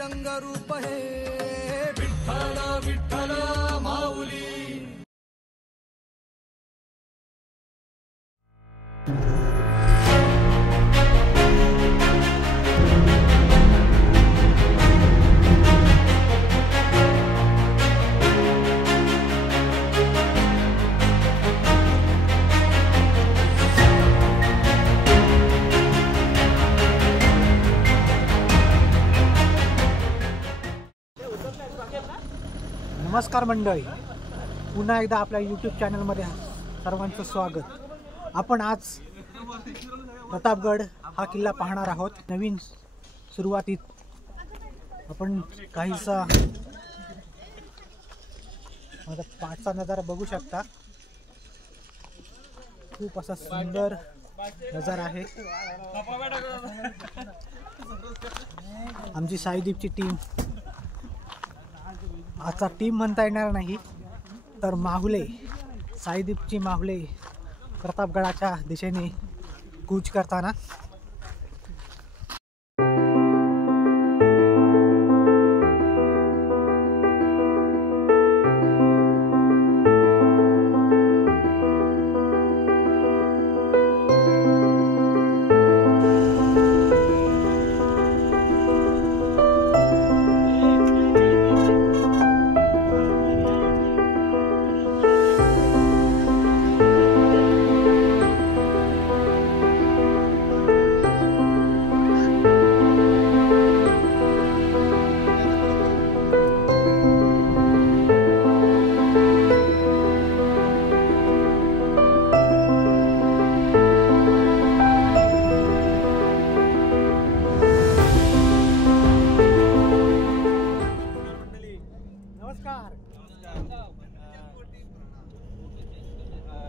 रंग रूप हे विठ्ठल विठ्ठल माऊली। नमस्कार मंडळी, पुन्हा एकदा आपल्या यूट्यूब चॅनलमध्ये सर्वांचं स्वागत। आपण आज प्रतापगड हा किल्ला पाहणार आहोत। नवीन सुरुवातीत आपण काहीसा माझा पाठचा नजारा बघू शकता। खूप असा सुंदर नजारा आहे। आमची साईदीपची टीम, आजचा टीम म्हणता येणार नाही तर माहुले, साईदीपची माहुले प्रतापगडाच्या दिशेने कूच करताना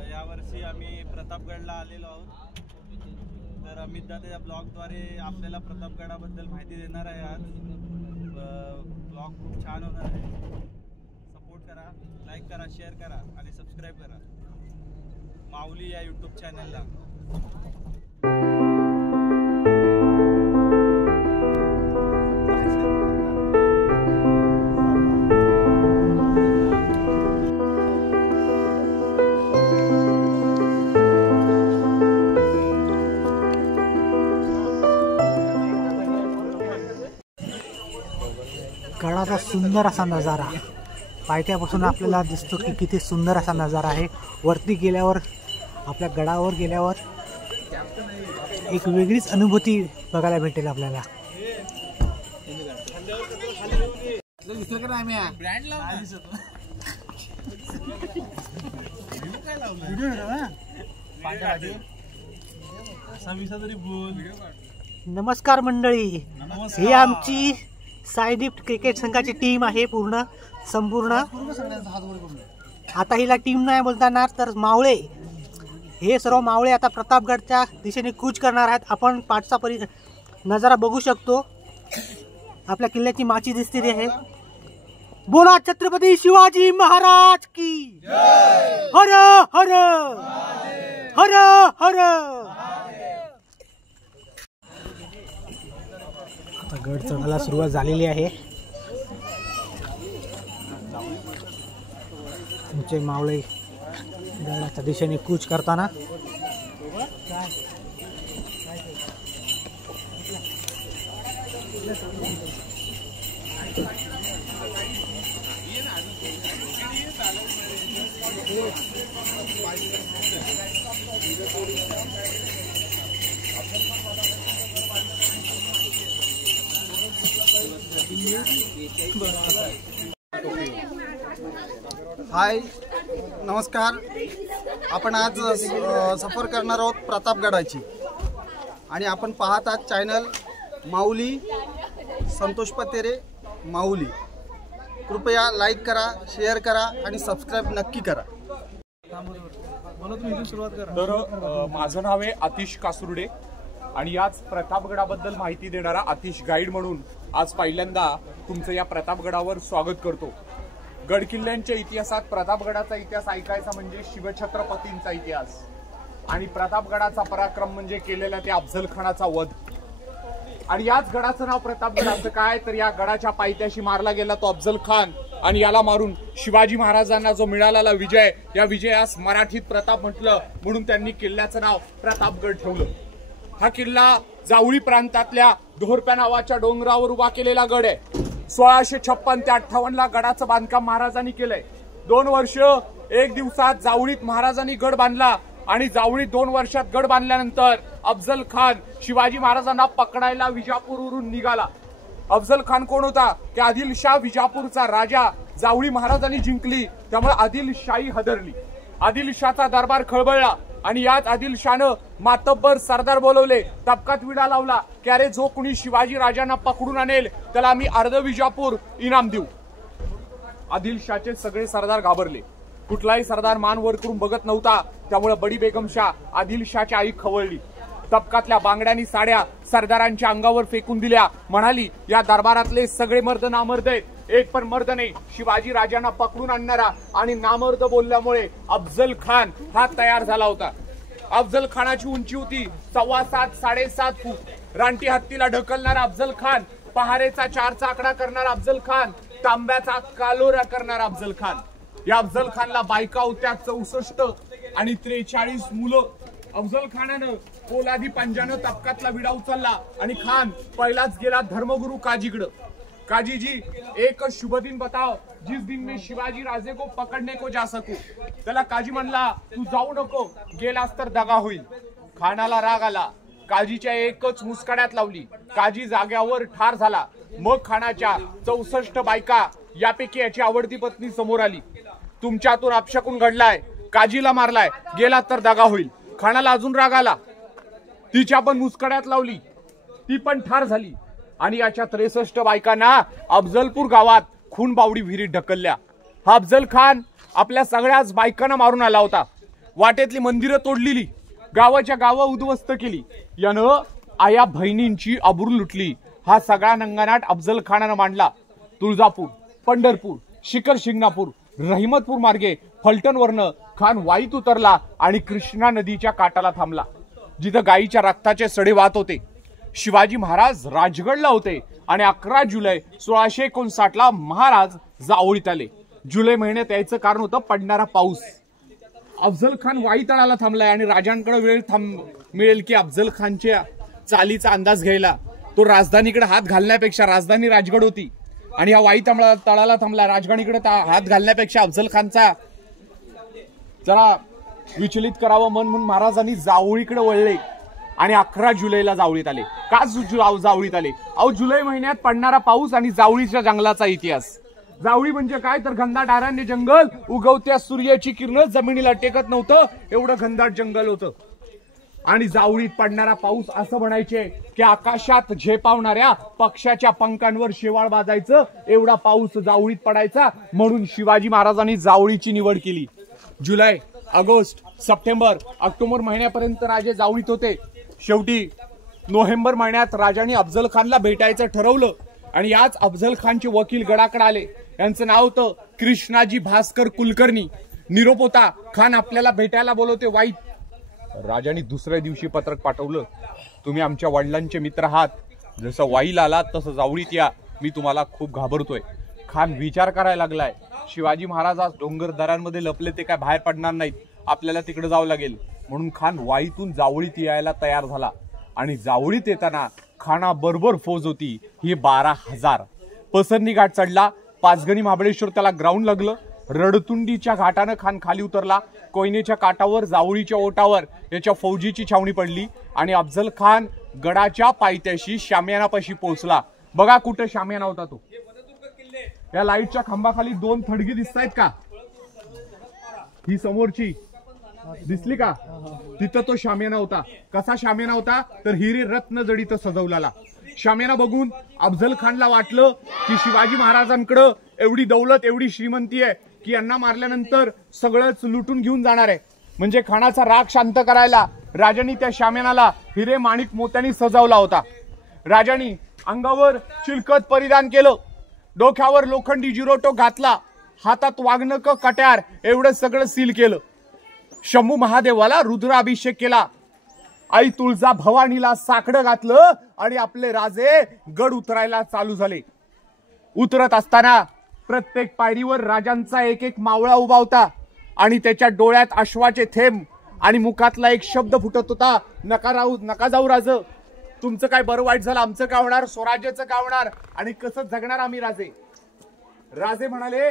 यावर्षी आम्ही प्रतापगडला आलेलो आहोत। तर अमित दादा या ब्लॉगद्वारे आपल्याला प्रतापगडाबद्दल माहिती देणार आहे। आज ब्लॉग खूप छान होणार आहे। सपोर्ट करा, लाईक करा, शेअर करा आणि सबस्क्राईब करा माऊली या यूट्यूब चॅनलला। गडाचा सुंदर असा नजारा पायथ्यापासून आपल्याला दिसतो की किती सुंदर असा नजारा आहे। वरती गेल्यावर, आपल्या गडावर गेल्यावर एक वेगळीच अनुभूती बघायला भेटेल आपल्याला। नमस्कार मंडळी, ही आमची साईदीप क्रिकेट संघाची टीम आहे संपूर्ण। आता हिला टीम नाही बोलता येणार तर मावळे, हे सर्व मावळे आता प्रतापगडच्या दिशेने कूच करणार आहेत। आपण पाठचा नजारा बघू शकतो। आपल्या किल्ल्याची माची दिसते आहे। बोला छत्रपती शिवाजी महाराज की हर हर हर हर। गड चढायला सुरुवात झालेली आहे। तुमचे मावळे गडाच्या दिशेने कूच करताना हाय, नमस्कार। आपण आज सफर करणार आहोत प्रतापगडाची आणि आपण पाहत आहात चॅनल माऊली संतोष पतेरे माऊली। कृपया लाईक करा, शेअर करा आणि सबस्क्राईब नक्की करा। तर माझं नाव आहे आतिश कासुर्डे आणि याच प्रतापगडाबद्दल माहिती देणारा आतिश गाईड म्हणून आज पहिल्यांदा तुमचं या प्रतापगडावर स्वागत करतो। गडकिल्ल्यांच्या इतिहासात प्रतापगडाचा इतिहास ऐकायचा म्हणजे शिवछत्रपतींचा इतिहास आणि प्रतापगडाचा पराक्रम म्हणजे केलेला त्या अफझल खानाचा वध। आणि याच गडाचं नाव प्रतापगड. असं काय तर या गडाच्या पायथ्याशी मारला गेला तो अफजल खान आणि याला मारून शिवाजी महाराजांना जो मिळालेला विजय, या विजयास मराठीत प्रताप म्हटलं म्हणून त्यांनी किल्ल्याचं नाव प्रतापगड ठेवलं. हा किल्ला जावळी प्रांतातल्या ढोरप्या नावाच्या डोंगरावर उभा केलेला गड आहे. 1656 ते 58 ला गडाचं बांधकाम महाराजांनी केलंय. 2 वर्ष 1 दिवसात जावळीत महाराजांनी गड बांधला आणि जावळीत 2 वर्षात गड बांधल्यानंतर अफजल खान शिवाजी महाराजांना पकडायला विजापूरवरून निघाला. अफजल खान कोण होता? की आदिलशाह विजापूरचा राजा. जावळी महाराजांनी जिंकली त्यामुळे आदिलशाही हदरली. आदिलशाहचा दरबार खळबळला आणि याच आदिलशाहनं मातब्बर सरदार बोलवले. तबकात विडा लावला की अरे जो कुणी शिवाजी राजांना पकडून आणेल त्याला आम्ही अर्ध विजापूर इनाम देऊ. आदिलशाहचे सगळे सरदार घाबरले. कुठलाही सरदार मान वर करून बघत नव्हता. त्यामुळे बडी बेगमशाह आदिलशाहची आई खवळली. तबकातल्या बांगड्यांनी साड्या सरदारांच्या अंगावर फेकून दिल्या. म्हणाली या दरबारातले सगळे मर्द नामर्द आहेत, एक पण मर्द नाही शिवाजी राजांना पकडून आणणारा. आणि नामर्द बोलल्यामुळे अफजल खान हा तयार झाला होता. अफजल खानाची उंची होती 7.25 7.5 फूट. रानटी हत्तीला ढकलणारा अफजल खान, पहारेचा 4चा आकडा करणारा अफजल खान, तांब्याचा कालोरा करणारा अफजल खान. या अफजल खानला बायका होत्या 64 आणि 43 मुलं. अफजल खानानं पोलादी पंजानं तबकातला विडा उचलला आणि खान पहिलाच गेला धर्मगुरु काजीकडं. काजी जी एक शुभ दिन बताओ जिस दिन में शिवाजी राजे को पकडने को जा सकू. त्याला काजी म्हणला तू जाऊ नको, गेलास तर दगा होईल. खानाला राग आला. काजीच्या एकच मुस्कड्यात लावली. काजी जाग्यावर ठार झाला. मग खानाच्या 64 बायका यापैकी याची आवडती पत्नी समोर आली. तुमच्यातून अपशकुन घडलाय, काजीला मारलाय, गेला तर दगा होईल. खानाला अजून राग आला. तिच्या पण मुस्कड्यात लावली. ती पण ठार झाली. आणि याच्या 63 बायकांना अफजलपूर गावात खून बावडी विहिरीत ढकलल्या. हा अफजल खान आपल्या सगळ्याच बायकांना मारून आला होता. वाटेतली मंदिरं तोडलेली, गावाच्या गावं उद्ध्वस्त केली. यानं आया बहिणींची आबरू लुटली. हा सगळा नंगानाट अफजल खानानं मांडला. तुळजापूर, पंढरपूर, शिखर शिंगणापूर, रहिमतपूर मार्गे फलटणवरनं खान वाईत उतरला आणि कृष्णा नदीच्या काठाला थांबला जिथं गायीच्या रक्ताचे सडे वाहत होते. शिवाजी महाराज राजगडला होते आणि 11 जुलै 1659 ला महाराज जावळीत आले. जुलै महिन्यात यायचं कारण होतं पडणारा पाऊस. अफजल खान वाई तळाला थांबलाय आणि राजांकडे वेळ मिळेल की अफजल खानच्या चालीचा अंदाज घ्यायला. तो राजधानीकडे हात घालण्यापेक्षा, राजधानी राजगड होती आणि या वाई तळाला थांबला. राजधानीकडे हात घालण्यापेक्षा अफजल खानचा जरा विचलित करावं मन म्हणून महाराजांनी जावळीकडे वळले आणि 11 जुलैला जावळीत आले. का जावळीत आले? अहो जुलै महिन्यात पडणारा पाऊस आणि जावळीच्या जंगलाचा इतिहास. जावळी म्हणजे काय तर घनदाट अरण्य जंगल. उगवत्या सूर्याची किरण जमिनीला टेकत नव्हतं एवढं घनदाट जंगल होतं. आणि जावळीत पडणारा पाऊस असं म्हणायचे की आकाशात झेपावणाऱ्या पक्षाच्या पंखांवर शेवाळ बाजायचं एवढा पाऊस जावळीत पडायचा. म्हणून शिवाजी महाराजांनी जावळीची निवड केली. जुलै, ऑगस्ट, सप्टेंबर, ऑक्टोबर महिन्यापर्यंत राजे जावळीत होते. शेवटी नोव्हेंबर महिन्यात राजांनी अफजल खानला भेटायचं ठरवलं आणि याच अफजल खानचे वकील गडाकडे आले. यांचं नाव होतं कृष्णाजी भास्कर कुलकर्णी. निरोप होता खान आपल्याला भेटायला बोलवते वाईत. राजांनी दुसऱ्या दिवशी पत्रक पाठवलं, तुम्ही आमच्या वडिलांचे मित्र आहात, जसं वाईला आलात तसं जावळीत या, मी तुम्हाला खूप घाबरतोय. खान विचार करायला लागलाय, शिवाजी महाराज आज डोंगर दऱ्यांमध्ये लपले, ते काय बाहेर पडणार नाहीत, आपल्याला तिकडे जावं लागेल. म्हणून खान वाईतून जावळीत यायला तयार झाला आणि जावळीत येताना खाना बरोबर फौज होती ही 12,000. पसरणी घाट चढला. पाचगणी महाबळेश्वर त्याला ग्राउंड लागलं. रडतुंडीच्या घाटानं खान खाली उतरला. कोयनेच्या काठावर जावळीच्या ओटावर याच्या फौजीची छावणी पडली आणि अफजल खान गडाच्या पायथ्याशी शामियानापाशी पोहोचला. बघा कुठे शामियाना होता तो. या लाईटच्या खांबाखाली 2 थडगी दिसतायत का? ही समोरची दिसली का? तिथं तो शामियाना होता. कसा शामियाना होता तर हिरे रत्न जडीत सजवलेला. शामियाना बघून अफजल खानला वाटलं की शिवाजी महाराजांकडे एवढी दौलत, एवढी श्रीमंती आहे की यांना मारल्यानंतर सगळंच लुटून घेऊन जाणार आहे. म्हणजे खानाचा राग शांत करायला राजांनी त्या शामियानाला हिरे माणिक मोत्यांनी सजवला होता. राजांनी अंगावर चिलकत परिधान केलं, डोक्यावर लोखंडी जिरोटो घातला, हातात वाघनक कट्यार एवढं सगळं सील केलं. शंभू महादेवाला रुद्राभिषेक केला. आई तुळजा भवानीला साकडं घातलं आणि आपले राजे गड उतरायला चालू झाले. उतरत असताना प्रत्येक पायरीवर राजांचा एक एक मावळा उभा होता आणि त्याच्या डोळ्यात अश्वाचे थेंब आणि मुखातला एक शब्द फुटत होता, नका जाऊ राज, तुमचं काय बरं वाईट झालं, आमचं काय होणार, स्वराज्याचं काय होणार आणि कसं जगणार आम्ही राजे. राजे म्हणाले,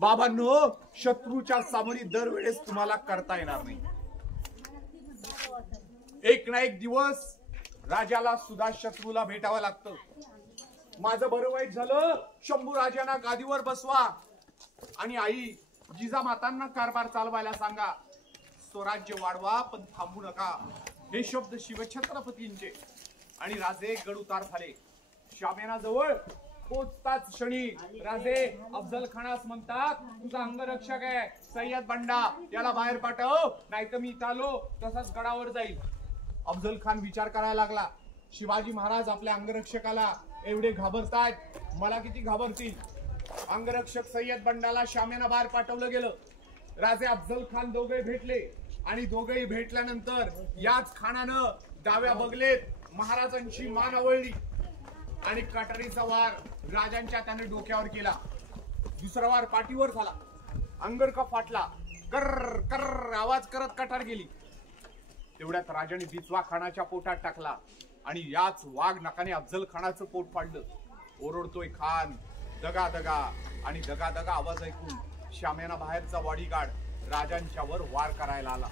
बाबांनो, शत्रूच्या सामोरी दरवेळेस तुम्हाला करता येणार नाही. एक ना एक दिवस राजाला सुद्धा शत्रूला भेटावं लागतं. माझं बरं वाईट झालं, शंभू राजांना गादीवर बसवा आणि आई जिजामातांना कारभार चालवायला सांगा, स्वराज्य वाढवा पण थांबू नका. हे शब्द शिवछत्रपतींचे. आणि राजे गड उतार झाले. शामेनाजवळ पोचताच क्षणी राजे अफजल खानास म्हणतात, तुझा अंगरक्षक आहे सय्यद बंडा, याला बाहेर पाठव, नाही तर मी इथं आलो तसाच गडावर जाईल. अफजल खान विचार करायला लागला, शिवाजी महाराज आपल्या अंगरक्षकाला एवढे घाबरतायत, मला किती घाबरतील. अंगरक्षक सय्यद बंडाला शामेना बाहेर पाठवलं गेलं. राजे अफजल खान दोघे भेटले आणि दोघेही भेटल्यानंतर याच खानानं डाव्या बगलेत महाराजांची मान आवळली आणि कटारीचा वार राजांच्या त्याने डोक्यावर केला. दुसरा वार पाठीवर झाला, अंगरखा फाटला, कर्र कर्र आवाज करत कटार गेली. तेवढ्यात राजाने बिचवा खानाच्या पोटात टाकला आणि याच वाघ नकाने अफजल खानाचं पोट फाडलं. ओरडतोय खान, दगा दगा, आणि दगा दगा आवाज ऐकून शामेना बाहेरचा बॉडीगार्ड राजांच्यावर वार करायला आला.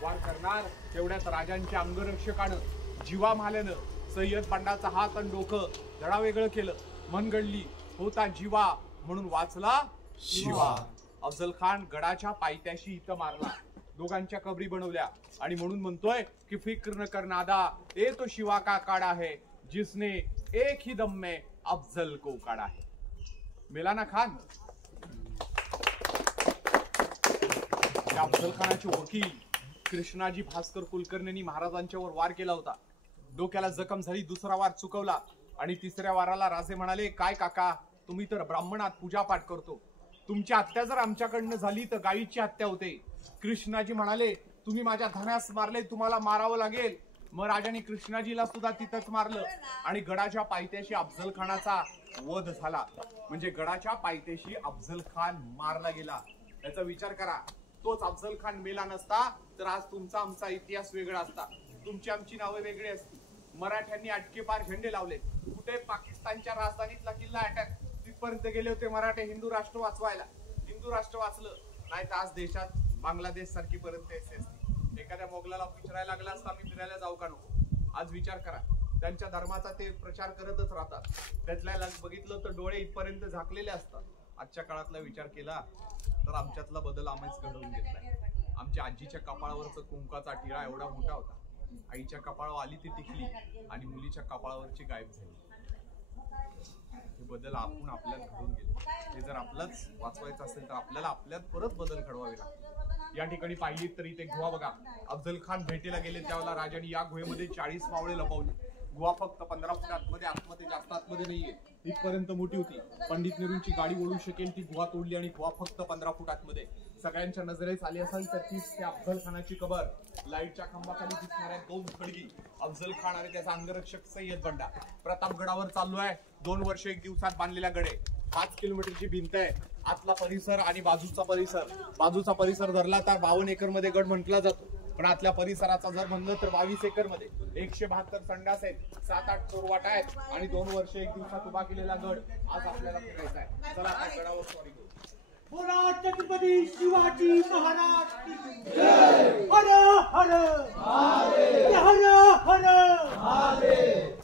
वार करणार तेवढ्यात राजांच्या अंगरक्षकानं जीवा माल्यानं सय्यद बंडाचा हात आणि डोकं धडावेगळं केलं. मनगडली, होता जीवा म्हणून वाचला शिवा. अफजल खान गडाच्या पायथ्याशी इथं मारला. दोघांच्या कबरी बनवल्या आणि म्हणून म्हणतोय की फिक्र न कर नादा, ए तो शिवा का काढा है जिसने एक ही दम में अफजल को काढा है. मेला ना खान. अफजल खानाचे वकील कृष्णाजी भास्कर कुलकर्णींनी महाराजांच्यावर वार केला होता. डोक्याला जखम झाली. दुसरा वार चुकवला आणि तिसऱ्या वाराला राजे म्हणाले, काय काका, तुम्ही तर ब्राह्मणात पूजापाठ करतो, तुमची हत्या जर आमच्याकडनं झाली तर गायीची हत्या होते. कृष्णाजी म्हणाले, तुम्ही माझ्या धनास मारले, तुम्हाला मारावं लागेल. मग राजाने कृष्णाजीला सुद्धा तिथंच मारलं आणि गडाच्या पायथ्याशी अफजल खानाचा वध झाला. म्हणजे गडाच्या पायथ्याशी अफजल खान मारला गेला. याचा विचार करा, तोच अफजल खान मेला नसता तर आज तुमचा आमचा इतिहास वेगळा असता, तुमची आमची नावे वेगळी असती. मराठ्यांनी अटकेपार झेंडे लावले. कुठे पाकिस्तानच्या राजधानीतला किल्ला अटॅक तिथपर्यंत गेले होते मराठे हिंदू राष्ट्र वाचवायला. हिंदू राष्ट्र वाचलं नाही तर आज देशात बांगलादेश सारखी पर्यंत असती. एखाद्या मोगलाला विचारायला लागला असता आम्ही फिरायला जाऊ का नको. आज विचार करा, त्यांच्या धर्माचा ते प्रचार करतच राहतात. त्यातल्या बघितलं तर डोळे इथपर्यंत झाकलेले असतात. आजच्या काळातला विचार केला तर आमच्यातला बदल आम्हीच घडवून घेतलाय. आमच्या आजीच्या कपाळावरचा कुंकाचा टिळा एवढा मोठा होता, आईच्या कपाळावर आली ती टिकली आणि मुलीच्या कपाळावरची गायब झाली. हे बदल आपण आपल्यात घडवून गेले. हे जर आपल्याच वाचवायचं असेल तर आपल्याला आपल्यात परत बदल घडवावे लागतात. या ठिकाणी पाहिली तर इथे गुहा बघा. अफजल खान भेटीला गेले त्यावेळेला राजाने या गुहेमध्ये 40 मावळे लपवले. गुहा फक्त 15 फूट आतमध्ये जास्त आतमध्ये नाहीये, इथपर्यंत मोठी होती. पंडित नेहरूंची गाडी ओढू शकेल ती गुहा तोडली आणि गुहा फक्त 15 फूट आतमध्ये. सगळ्यांच्या नजरेस आली असेल तर तीच त्या अफजल खानाची कबर. लाईटच्या खांबाखाली दिसणाऱ्या 2 खडगी, अफजल खान आणि त्याचा अंगरक्षक सय्यद बंडा. प्रतापगडावर चाललो आहे. 2 वर्ष 1 दिवसात बांधलेला गड आहे. 5 किलोमीटरची भिंत आहे. आतला परिसर आणि बाजूचा परिसर धरला तर 52 एकर मध्ये गड म्हटला जातो. पण आतल्या परिसराचा जर म्हणलं तर 22 एकर मध्ये 172 संडास आहेत, 7-8 चोरवाटा आहेत आणि 2 वर्ष 1 दिवसात उभा केलेला गड आज आपल्याला फिरायचा आहे. चला आता गडावर स्वारी करू. बोला छत्रपती शिवाजी महाराज की जय. हर हर महादेव, हर हर महादेव.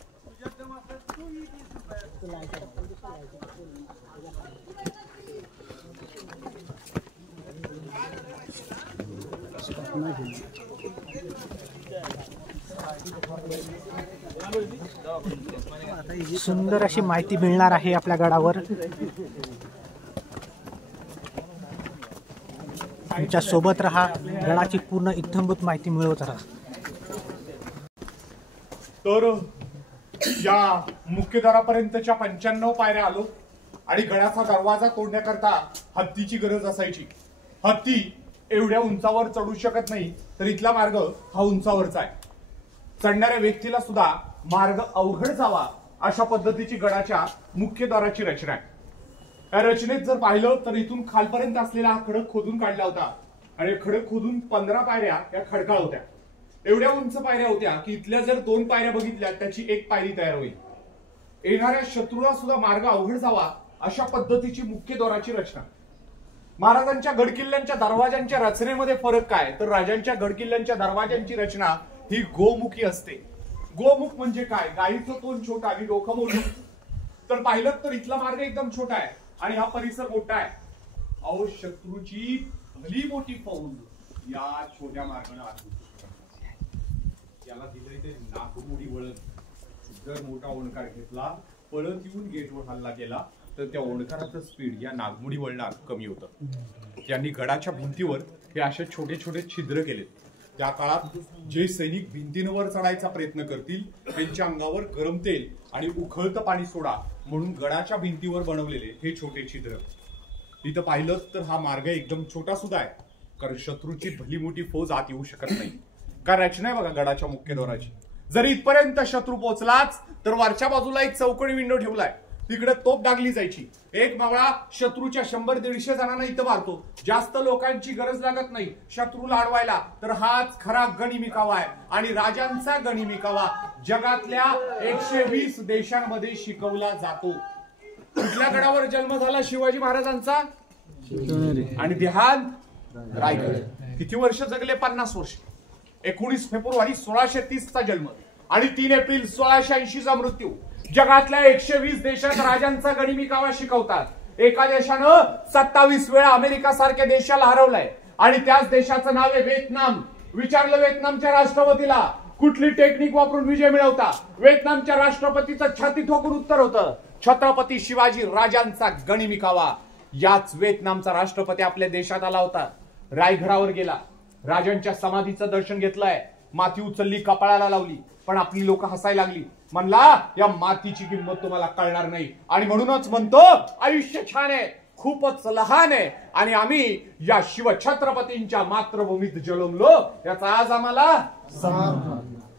सुंदर अशी माहिती मिळणार आहे आपल्या गडावर. तुमच्या सोबत राहा, गडाची पूर्ण इत्थंभूत माहिती मिळवत राहा. तर या मुख्यद्वारापर्यंतच्या 95 पायऱ्या आलो आणि गडाचा दरवाजा तोडण्याकरता हत्तीची गरज असायची. हत्ती एवढ्या उंचावर चढू शकत नाही तर इथला मार्ग हा उंचावरचा आहे. चढणाऱ्या व्यक्तीला सुद्धा मार्ग अवघड जावा अशा पद्धतीची गडाच्या मुख्य द्वाराची रचना आहे. या रचनेत जर पाहिलं तर इथून खालपर्यंत असलेला हा खडक खोदून काढला होता आणि खडक खोदून 15 पायऱ्या या खडकाळ होत्या. एवढ्या उंच पायऱ्या होत्या की इथल्या जर 2 पायऱ्या बघितल्या त्याची 1 पायरी तयार होईल. येणाऱ्या शत्रूला सुद्धा मार्ग अवघड जावा अशा पद्धतीची मुख्य द्वाराची रचना. महाराजांच्या गडकिल्ल्यांच्या दरवाजांच्या रचनेमध्ये फरक काय तर राजांच्या गडकिल्ल्यांच्या दरवाजांची रचना ही गोमुखी असते. गोमुख म्हणजे काय? गाईचं तोंड छोटा आणि डोकं मोठं. तर पाहिलं तर इथला मार्ग एकदम छोटा आहे आणि हा परिसर मोठा आहे. अहो शत्रूची भली मोठी फौज या छोट्या मार्गाने याला दिलंय ते नागमोडी वळण. जर मोठा ओंकार घेतला पळत येऊन गेटवर हल्ला केला तर त्या ओंकाराचं स्पीड या नागमोडी वळणात कमी होतं. त्यांनी गडाच्या भिंतीवर हे असे छोटे छोटे छिद्र केले. त्या काळात जे सैनिक भिंतींवर चढायचा प्रयत्न करतील त्यांच्या अंगावर गरम तेल आणि उखळतं पाणी सोडा म्हणून गडाच्या भिंतीवर बनवलेले हे छोटे छिद्र. इथं पाहिलं तर हा मार्ग एकदम छोटा सुद्धा आहे कारण शत्रूची भली मोठी फौज आत येऊ शकत नाही. काय रचना आहे बघा गडाच्या मुख्य द्वाराची. जरी इथपर्यंत शत्रू पोहोचलाच तर वरच्या बाजूला एक चौकोनी विंडो ठेवलाय. तिकडे तोप डागली जायची. एक मावळा शत्रूच्या 100-150 जणांना इथं मारतो. जास्त लोकांची गरज लागत नाही शत्रूला अडवायला. तर हाच खरा गनिमी-कावा आहे आणि राजांचा गनिमी-कावा जगातल्या 120 देशांमध्ये शिकवला जातो. कुठल्या गडावर जन्म झाला शिवाजी महाराजांचा? आणि देहांत रायगड. किती वर्ष जगले? 50 वर्ष. 19 फेब्रुवारी 1630 चा जन्म आणि 3 एप्रिल 1680 चा मृत्यू. जगातल्या 120 देशात राजांचा गनिमी-कावा शिकवतात. एका देशानं 27 वेळा अमेरिका सारख्या देशाला हरवलंय आणि त्याच देशाचं नाव आहे व्हिएतनाम. विचारलं व्हिएतनामच्या राष्ट्रपतीला कुठली टेक्निक वापरून विजय मिळवता? व्हिएतनामच्या राष्ट्रपतीचं छाती ठोकून उत्तर होतं छत्रपती शिवाजी राजांचा गनिमी-कावा. याच व्हिएतनामचा राष्ट्रपती आपल्या देशात आला होता. रायगडावर गेला. राजांच्या समाधीचं दर्शन घेतलंय. माती उचलली कपाळाला लावली पण आपली लोक हसायला लागली. म्हणला या मातीची किंमत तुम्हाला कळणार नाही आणि म्हणूनच म्हणतो आयुष्य छान आहे खूपच लहान आहे आणि आम्ही या शिवछत्रपतींच्या मातृभूमीत जन्मलो याचा आज आम्हाला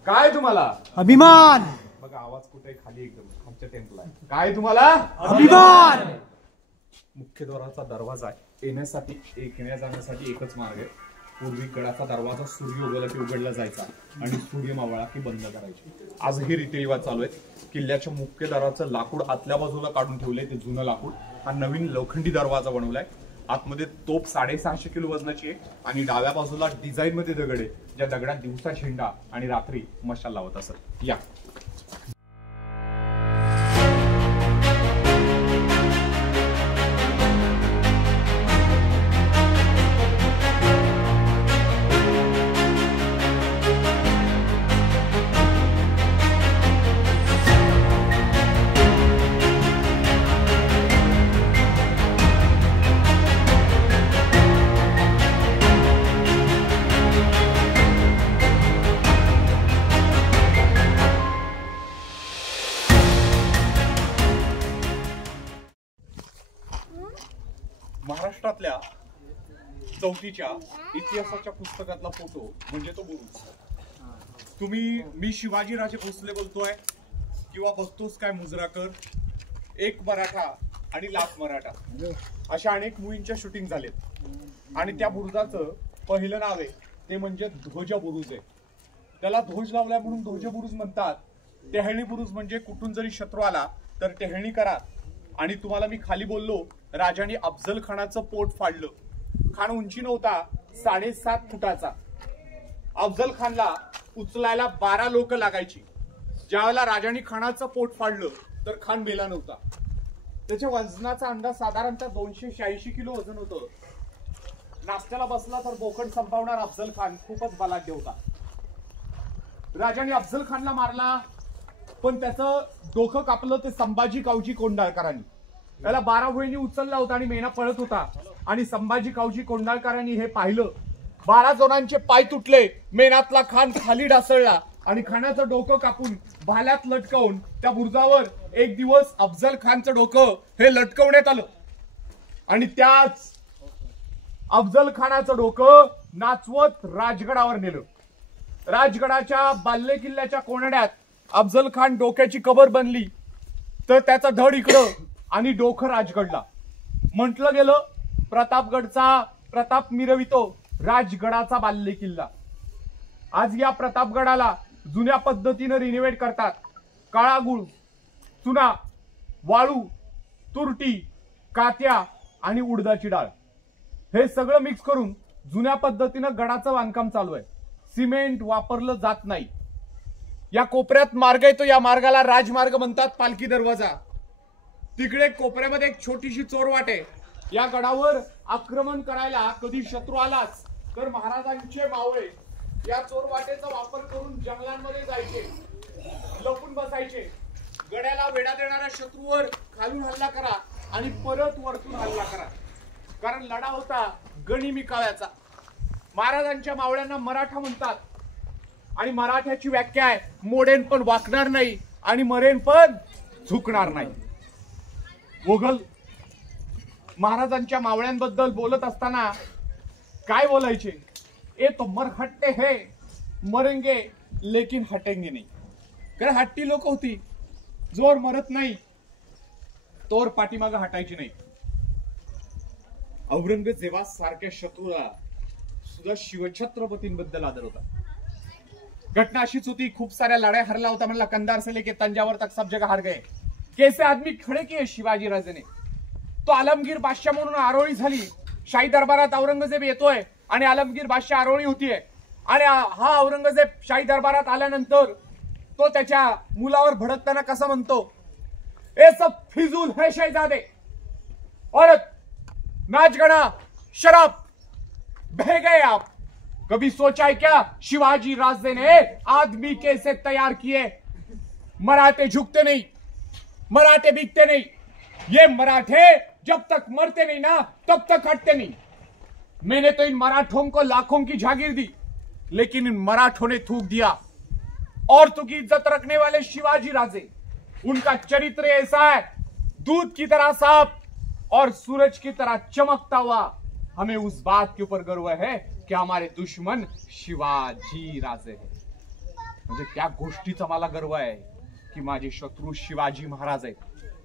काय तुम्हाला अभिमान. बघा आवाज कुठे खाली एकदम खालच्या टेम्पल आहे. काय तुम्हाला अभिमान. मुख्य द्वाराचा दरवाजा आहे. येण्यासाठी येण्या जाण्यासाठी एकच मार्ग आहे. पूर्वी गडाचा दरवाजा सूर्य उगवला की उघडला जायचा आणि सूर्य मावळा की बंद करायचे. आजही रीतिरिवाज चालू आहेत. किल्ल्याच्या मुख्य दाराचं लाकूड आतल्या बाजूला काढून ठेवलंय ते जुनं लाकूड. हा नवीन लोखंडी दरवाजा बनवलाय. आतमध्ये तोप 650 किलो वजनाची आहे आणि डाव्या बाजूला डिझाईन मध्ये दगड आहे ज्या दगडात दिवसा झेंडा आणि रात्री मशाल लावत असत. या महाराष्ट्रातल्या 4थीच्या इतिहासाच्या पुस्तकातला फोटो म्हणजे तो बुरुज. तुम्ही मी शिवाजी राजे भोसले बोलतोय किंवा बघतोस काय मुजराकर, एक मराठा आणि लाख मराठा अशा अनेक मूवींच्या शूटिंग झालेत आणि त्या बुरुजाचं पहिलं नाव आहे ते म्हणजे ध्वज बुरुज आहे. त्याला ध्वज लावलाय म्हणून ध्वज बुरुज म्हणतात. टेहळणी बुरुज म्हणजे कुठून जरी शत्रू आला तर टेहळणी करा. आणि तुम्हाला मी खाली बोललो राजाने अफजल खानाचं पोट फाडलं. खान उंची नव्हता 7.5 फुटाचा. अफजल खानला उचलायला 12 लोक लागायची. ज्यावेळेला राजाने खानाचं पोट फाडलं तर खान मेला नव्हता. त्याच्या वजनाचा अंदाज साधारणतः 286 किलो वजन होतं. नाश्त्याला बसला तर बोकड संपवणार अफजल खान खूपच बलाढ्य होता. राजाने अफजल खानला मारला पण त्याचं डोकं कापलं ते संभाजी कावजी कोंडाळकरांनी. त्याला 12 वहिनी उचलला होता आणि मेना पळत होता आणि संभाजी कावजी कोंडाळकरांनी हे पाहिलं. 12 जणांचे पाय तुटले. मेनातला खान खाली ढासळला आणि खानाचं डोकं कापून भाल्यात लटकवून त्या बुरुजावर एक दिवस अफजल खानचं डोकं हे लटकवण्यात आलं आणि त्याच अफजल खानाचं डोकं नाचवत राजगडावर नेलं. राजगडाच्या बाल्ले किल्ल्याच्या कोणाड्यात अफजल खान डोक्याची कबर बनली तर त्याचा धड इकडं आणि डोकं राजगडला. म्हटलं गेलं प्रतापगडचा प्रताप मिरवितो राजगडाचा बाल्ले किल्ला. आज या प्रतापगडाला जुन्या पद्धतीनं रिनोव्हेट करतात. काळा गुळ, चुना, वाळू, तुरटी, कात्या आणि उडदाची डाळ हे सगळं मिक्स करून जुन्या पद्धतीनं गडाचं बांधकाम चालू आहे. सिमेंट वापरलं जात नाही. या कोपऱ्यात मार्ग येतो, या मार्गाला राजमार्ग म्हणतात. पालखी दरवाजा तिकडे कोपऱ्यामध्ये एक छोटीशी चोरवाट आहे. या गडावर आक्रमण करायला कधी शत्रू आलाच तर महाराजांचे मावळे या चोरवाटेचा वापर करून जंगलांमध्ये जायचे, लपून बसायचे. गड्याला वेढा देणाऱ्या शत्रूवर खालून हल्ला करा आणि परत वरतून हल्ला करा, कारण लढा होता गनिमी काळाचा. महाराजांच्या मावळ्यांना मराठा म्हणतात आणि मराठ्याची व्याख्या आहे मोडेन पण वाकणार नाही आणि मरेन पण झुकणार नाही. मोगल महाराजांच्या मावळ्यांबद्दल बोलत असताना काय बोलायचे? ए तो मरहट्टे है, मरेंगे लेकिन हटेंगे नाही. कारण हट्टी लोक होती, जोर मरत नाही तोर पाठीमाग हटायची नाही. औरंगजेबा सारख्या शत्रूला सुद्धा शिवछत्रपतींबद्दल आदर होता. घटना अशीच होती, खूप साऱ्या लढाई हरला होता. म्हणला कंधार से लेके तंजावर तक सब जगह हार गए. कैसे आदमी खडे किए शिवाजी राजेने. तो आलमगीर बादशाह म्हणून आरोळी झाली. शाही दरबारात औरंगजेब येतोय आणि आलमगीर बादशाह आरोळी होतीये. आणि हा औरंगजेब शाही दरबारात आल्यानंतर तो त्याच्या मुलावर भडकताना कसं म्हणतो, ए सब फिजूल है शहजादे, औरत, नाचगाना, शराब, बह गए आप. कभी सोचा है क्या शिवाजी राजे ने आदमी कैसे तैयार किए? मराठे झुकते नहीं, मराठे बिकते नहीं. ये मराठे जब तक मरते नहीं ना तब तक हटते नहीं. मैंने तो इन मराठों को लाखों की जागीर दी, लेकिन इन मराठों ने थूक दिया. औरतों की इज्जत रखने वाले शिवाजी राजे, उनका चरित्र ऐसा है, दूध की तरह साफ और सूरज की तरह चमकता हुआ. हमें उस बात के ऊपर गर्व है कि हमारे दुश्मन शिवाजी राजे हैं. म्हणजे त्या गोष्टीचा मला गर्व आहे की माझे शत्रू शिवाजी महाराज आहेत.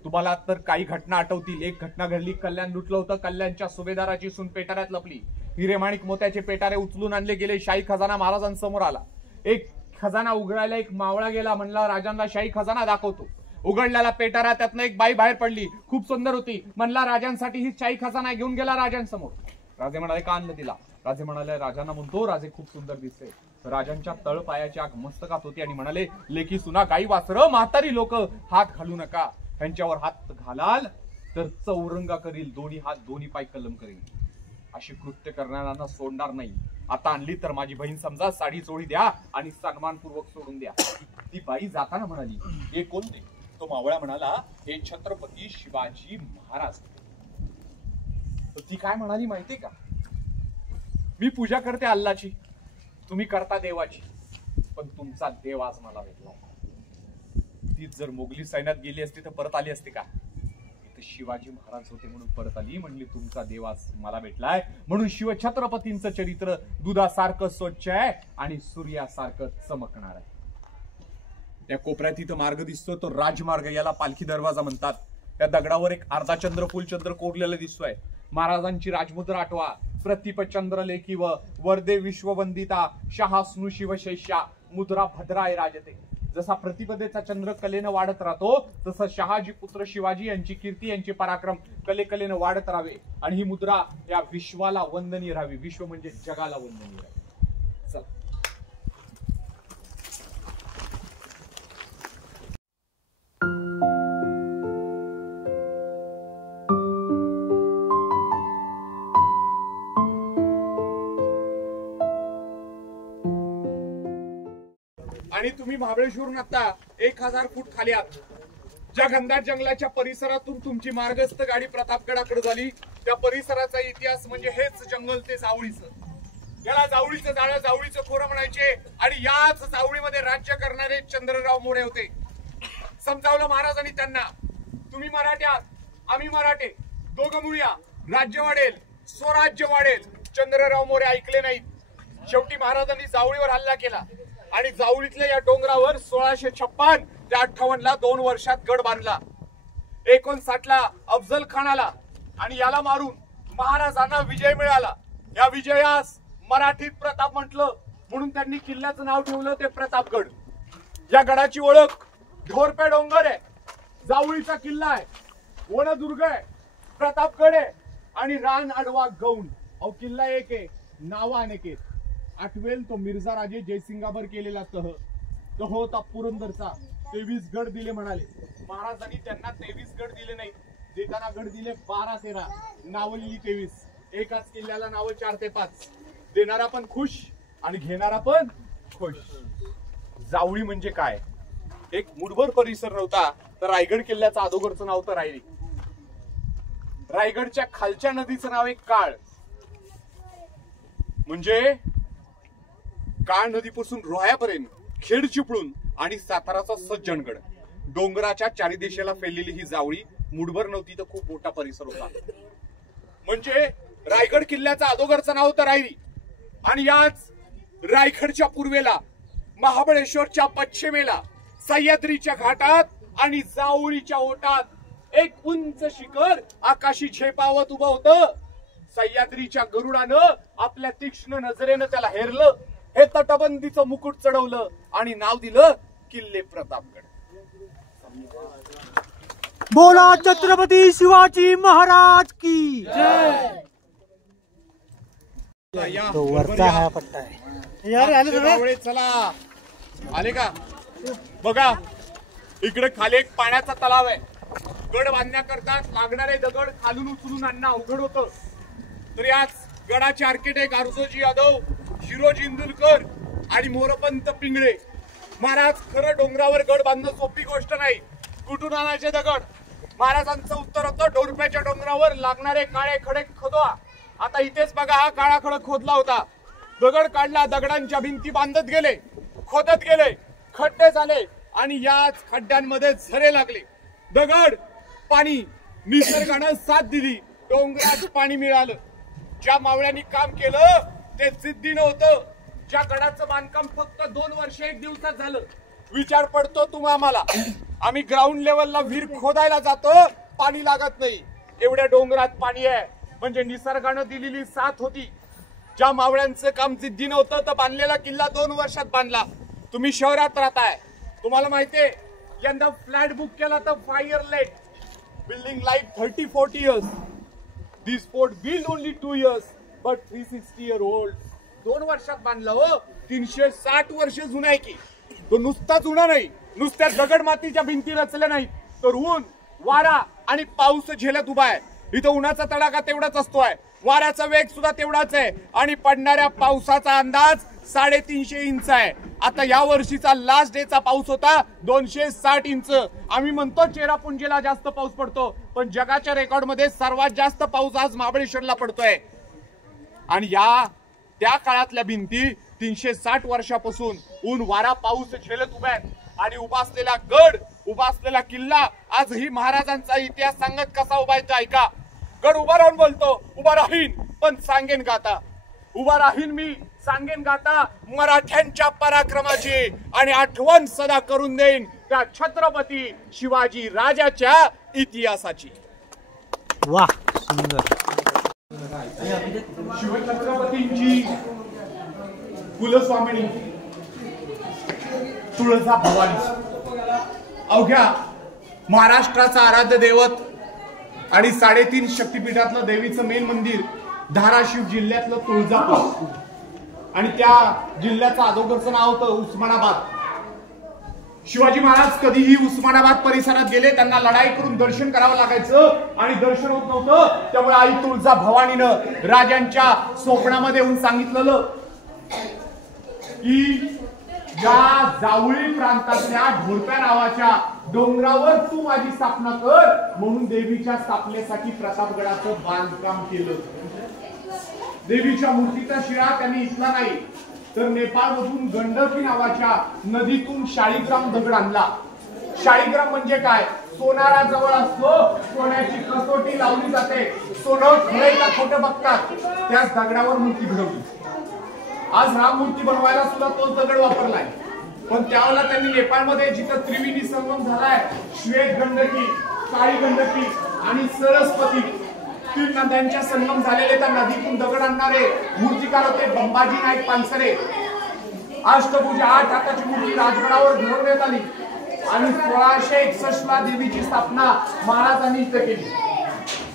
तुम्हाला तर काही घटना आठवतील. एक घटना घडली, कल्याण लुटलं होतं. कल्याणच्या सुभेदाराची सून पेटाऱ्यात लपली. हिरेमाणिक मोत्याचे पेटारे उचलून आणले गेले. शाही खजाना महाराजांसमोर आला. एक खजाना उघडायला एक मावळा गेला. म्हणला राजांना शाही खजाना दाखवतो. उघडल्याला पेटारा, त्यातनं एक बाई बाहेर पडली, खूप सुंदर होती. म्हणला राजांसाठी ही शाही खजाना घेऊन गेला राजांसमोर. राजे म्हणाले का आणलं तिला? राजे म्हणाले राजांना म्हणतो राजे खूप सुंदर दिसते. राजांच्या तळपायाची आग मस्तकात होती आणि म्हणाले लेकी सुना, गाई वासरं, म्हातारी लोक हात घालू नका. ह्यांच्यावर हात घालाल तर चौरंगा करील, दोन्ही हात दोन्ही पाय कलम करील. अशी कृत्य करणाऱ्यांना सोडणार नाही. आता आणली तर माझी बहीण समजा, साडी चोळी द्या आणि सन्मानपूर्वक सोडून द्या. ती बाई जाताना म्हणाली हे कोण ते? तो मावळा म्हणाला हे छत्रपती शिवाजी महाराज. ती काय म्हणाली माहितीये का? मी पूजा करते अल्लाची, तुम्ही करता देवाची, पण तुमचा देव आज मला भेटला. ती जर मोगली सैन्यात गेली असती तर परत आली असती का? इथे शिवाजी महाराज होते म्हणून परत आली. म्हणली तुमचा देव आज मला भेटलाय. म्हणून शिवछत्रपतींचं चरित्र दुधासारखं स्वच्छ आहे आणि सूर्यासारखं चमकणार आहे. त्या कोपऱ्यात इथं मार्ग दिसतोय तो राजमार्ग, याला पालखी दरवाजा म्हणतात. त्या दगडावर एक अर्धा चंद्र फुलचंद्र कोरलेला दिसतोय. महाराजांची राजमुद्रा आठवा. प्रतिप चंद्रलेखी व वर्दे विश्ववंदिता शहास्नु शिवशैष्या मुद्रा भद्राय राजते. जसा प्रतिपदेचा चंद्र कलेनं वाढत राहतो तसं शहाजी पुत्र शिवाजी यांची कीर्ती, यांचे पराक्रम कलेनं वाढत राहावे आणि ही मुद्रा या विश्वाला वंदनीय राहावी. विश्व म्हणजे जगाला वंदनीय राहावी. चल आणि तुम्ही महाबळेश्वरून आता 1000 फूट खाली आहात. ज्या घनदाट जंगलाच्या परिसरातून तुमची मार्गस्थ गाडी प्रतापगडाकडे झाली, त्या परिसराचा इतिहास म्हणजे हेच जंगल, ते जावळीचं. याला जावळीचं जाळं, जावळीचं खोरं म्हणायचे. आणि याच जावळीमध्ये राज्य करणारे चंद्रराव मोरे होते. समजावलं महाराजांनी त्यांना, तुम्ही मराठे आहात, आम्ही मराठे, दोघं मुळ्या, राज्य वाढेल, स्वराज्य वाढेल. चंद्रराव मोरे ऐकले नाहीत. शेवटी महाराजांनी जावळीवर हल्ला केला. आणि जावळीतल्या या डोंगरावर 1656 ते 58 ला 2 वर्षात गड बांधला. 59 ला अफजल खान आला आणि याला मारून महाराजांना विजय मिळाला. या विजयास मराठीत प्रताप म्हटलं म्हणून त्यांनी किल्ल्याचं नाव ठेवलं ते प्रतापगड. या गडाची ओळख ढोरपे डोंगर आहे, जावळीचा किल्ला आहे, वनदुर्ग आहे, प्रतापगड आहे आणि रान आडवा गौंड. अहो किल्ला एक आहे, नाव अनेक आहेत. आठवेल तो मिर्झा राजे जयसिंगावर केलेला तह, तो होता पुरंदरचा. 23 गड दिले म्हणाले. महाराजांनी त्यांना 23 गड दिले नाही, देताना गड दिले 12-13, नावं लिहिली 23. एकाच किल्ल्याला नावं 4 ते 5. देणारा पण खुश आणि घेणारा पण खुश. जावळी म्हणजे काय? एक मुठभर परिसर नव्हता तर रायगड किल्ल्याचं अगोदरचं नाव तर रायरी. रायगडच्या खालच्या नदीचं नाव आहे काळ. म्हणजे काळ नदीपासून रोह्यापर्यंत खेड चिपळूण आणि साताराचा सज्जनगड, डोंगराच्या चारी दिशेला फैललेली ही जावळी मुठभर नव्हती तर खूप मोठा परिसर होता. म्हणजे रायगड किल्ल्याचं अगोदरचं नाव तर रायरी आणि याच रायगडच्या पूर्वेला, महाबळेश्वरच्या पश्चिमेला, सह्याद्रीच्या घाटात आणि जावळीच्या ओटात एक उंच शिखर आकाशी झेपावत उभं होतं. सह्याद्रीच्या गरुडानं आपल्या तीक्ष्ण नजरेनं त्याला हेरलं, हे तटबंदीचं मुकुट चढवलं आणि नाव दिलं किल्ले प्रतापगड. बोला छत्रपती शिवाजी महाराज की जय. तो वरचा हा पट्टा आहे. चला आले का? बघा इकडे खाली एक पाण्याचा तलाव आहे. गड बांधण्याकरता लागणारे दगड खालून उचलून आणणं अवघड होतं. तर याच गडाचे आर्किटेक्ट आरजोजी यादव, शिरोजी इंदुलकर आणि मोरपंत पिंगळे महाराज. खरं डोंगरावर गड बांधणं सोपी गोष्ट नाही. कुठून आणायचे दगड? महाराजांचं उत्तर होतं ढोरप्याच्या डोंगरावर लागणारे काळे खडे खोदवा. आता इथेच बघा, हा काळा खडक खोदला होता. दगड काढला, दगडांच्या भिंती बांधत गेले, खोदत गेले, खड्डे झाले आणि याच खड्ड्यांमध्ये झरे लागले. दगड, पाणी, निसर्गानं साथ दिली, डोंगरात पाणी मिळालं. ज्या मावळ्यांनी काम केलं ते जिद्दीनं होतं. ज्या गडाचं बांधकाम फक्त 2 वर्ष 1 दिवसात झालं. विचार पडतो तुम्हा आम्हाला, आम्ही ग्राउंड लेवलला विहीर खोदायला जातो, पाणी लागत नाही. एवढ्या डोंगरात पाणी आहे म्हणजे निसर्गानं दिलेली साथ होती. ज्या मावळ्यांचं काम जिद्दीनं होतं तर बांधलेला किल्ला 2 वर्षात बांधला. तुम्ही शहरात राहताय, तुम्हाला माहितीये यंदा फ्लॅट बुक केला तर 5 year late. Building life 30-40 years. This fort build only 2 years but 360 year old. 2 वर्षात बांधलं हो. 360 वर्ष जुना आहे की. तो नुसता जुना नाही, नुसत्या दगड मातीच्या भिंती रचल्या नाहीत, तर ऊन, वारा आणि पाऊस झेलत उभा आहे. इथं उन्हाचा तडाखा तेवढाच असतोय, वाऱ्याचा वेग सुद्धा तेवढाच आहे आणि पडणाऱ्या पावसाचा अंदाज 350 इंच आहे. आता या वर्षीचा लास्ट डेचा पाऊस होता 260 इंच. आम्ही म्हणतो चेरापुंजीला जास्त पाऊस पडतो, पण जगाच्या रेकॉर्ड मध्ये सर्वात जास्त पाऊस आज महाबळेश्वरला पडतोय. आणि या त्या काळातल्या भिंती 360 वर्षापासून ऊन, वारा, पाऊस झेलत उभ्या आहेत. आणि उभा असलेला गड, उभा असलेला किल्ला आजही महाराजांचा इतिहास सांगत कसा उभा आहे ऐका. गड उभा राहून बोलतो, उभा राहीन पण सांगेन गाता. उभा राहीन मी, सांगेन गाता मराठ्यांच्या पराक्रमाची आणि आठवण सदा करून देईन त्या छत्रपती शिवाजी राजाच्या इतिहासाची. वाह, सुंदर. शिवछत्रपतींची कुलस्वामिनी तुळजा भवानी, अवघ्या महाराष्ट्राचा आराध्य दैवत आणि 3.5 शक्तिपीठातलं देवीचं मेन मंदिर धाराशिव जिल्ह्यातलं तुळजापूर आणि त्या जिल्ह्याचं अगोदरचं नाव होतं उस्मानाबाद. शिवाजी महाराज कधीही उस्मानाबाद परिसरात गेले त्यांना लढाई करून दर्शन करावं लागायचं आणि दर्शन होत नव्हतं. त्यामुळे आई तुळजा भवानीनं राजांच्या स्वप्नामध्ये येऊन सांगितलेलं की या जावळी प्रांतातल्या ढोरप्या नावाच्या डोंगरावर तू माझी स्थापना कर. म्हणून देवीच्या स्थापनेसाठी प्रतापगडाचं बांधकाम केलं. देवीच्या मूर्तीचा शिळा त्यांनी इथला नाही तर नेपाळ मधून गंडकी नावाच्या नदीतून शाळीग्राम दगड आणला. शाळीग्राम म्हणजे काय? सोनारा जवळ असतो, सोन्याची कसोटी लावली जाते, सोनं खरंय का खोटं बघतात, त्याच दगडावर मूर्ती घडवली. आज राम मूर्ती बनवायला सुद्धा तोच दगड वापरलाय. पण त्यावेळेला त्यांनी नेपाळमध्ये जिथं त्रिवेणी संगम झालाय, श्वेत गंडकी, काळी गंडकी आणि सरस्वती, तीन नद्यांच्या संगम झालेले, त्या नदीतून दगड आणणारे मूर्तिकार होते बंबाजी नाईक पानसरे. अष्टभुजा 8 हाताची मूर्ती राजगडावर घडवण्यात आली आणि 1661 ला देवीची स्थापना महाराजांनी इथे केली.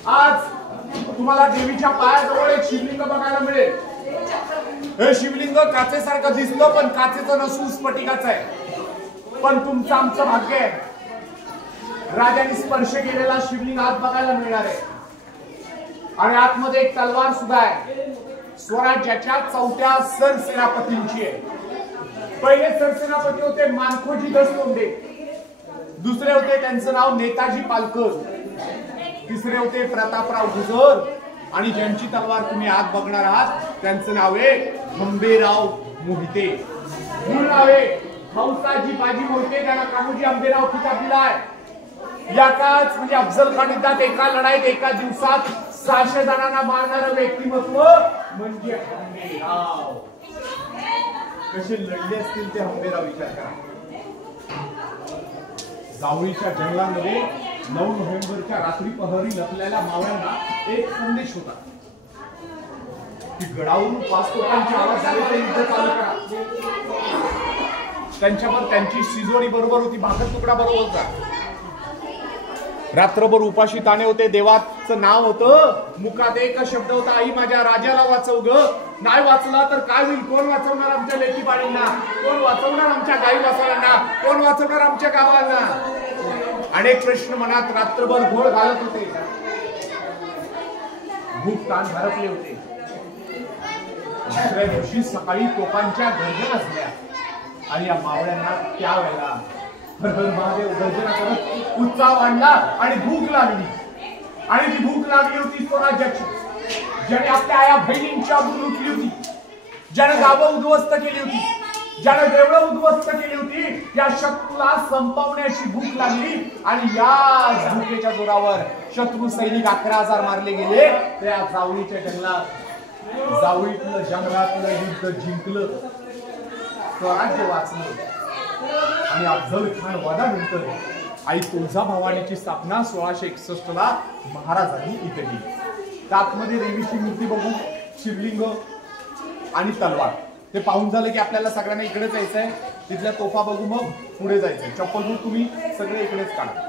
आज तुम्हाला देवीच्या पायाजवळ एक शिवलिंग बघायला मिळेल. हे शिवलिंग काचेसारखं दिसतं, पण काचेचं नसून स्फटिकाचं आहे. पण तुमचं आमचं भाग्य आहे, राजांनी स्पर्श केलेला शिवलिंग आज बघायला मिळणार आहे. आणि आतमध्ये एक तलवार सुद्धा आहे, स्वराज्याच्या 4थ्या सरसेनापतींची आहे. पहिले सरसेनापती होते मानखोजी दसतोंडे, दुसरे होते त्यांचं नाव नेताजी पालकर, तिसरे होते प्रतापराव गुजर, आणि ज्यांची तलवार तुम्ही आज बघणार आहात त्यांचं नाव आहे हंबेराव मोहिते. मूळ नाव आहे हौसाजी बाजी मोहिते, ज्यांना कान्होजी हंबेराव खिताब दिलाय. या काळात म्हणजे अफजल खान युद्धात एका लढाईत एका दिवसात 600 जणांना मारणारं व्यक्तिमत्व म्हणजे हंबेराव. कसे लढले असतील ते हंबेराव, विचार करा. जावळीच्या जंगलामध्ये 9 नोव्हेंबरच्या रात्री पहरी लपलेल्या मावळ्यांना एक संदेश होता की गडावरून 5 तोफांचे आवाज झाले तर युद्ध चालू करा. त्यांच्यावर त्यांची शिजोडी बरोबर होती, भाकर तुकडा बरोबर होता. रात्रभर उपाशी ताणे होते. देवाचं नाव होतं, मुखात एक शब्द होता, आई माझ्या राजाला वाचव ग. नाही वाचला तर काय होईल? कोण वाचवणार आमच्या लेकी बाळींना? कोण वाचवणार आमच्या गाई वासरांना? कोण वाचवणार आमच्या गावांना? अनेक प्रश्न मनात रात्रभर घोळ घालत होते. भूक ताण हरपले होते. दुसऱ्या दिवशी सकाळी तोफांच्या गर्जना झाल्या आणि या मावळ्यांना त्यावेळेला हर हर महादेव गर्जना करत उत्साह वाढला आणि भूक लागली. आणि ती भूक लागली होती स्वराज्याची, ज्याने आपल्या आया बहिणींची आबरू लुटली होती, ज्याने गावं उद्ध्वस्त केली होती, ज्याने देवळं उद्ध्वस्त केली होती. या शत्रूला संपवण्याची भूक लागली आणि या भूकेच्या जोरावर शत्रू सैनिक 11,000 मारले गेले. त्या जावळीच्या जंगलात, जावळीतलं जंगलातलं युद्ध जिंकलं, स्वराज्य वाचलं आणि अफजल खान वधानंतर आई तुळजाभवानीची स्थापना 1661 ला महाराजांनी इथे केली. त्यातमध्ये देवीची मूर्ती बघू, शिवलिंग आणि तलवार ते पाहून झालं की आपल्याला सगळ्यांना इकडे जायचंय. तिथल्या तोफा बघू, मग पुढे जायचंय. चप्पल तुम्ही सगळे इकडेच काढा.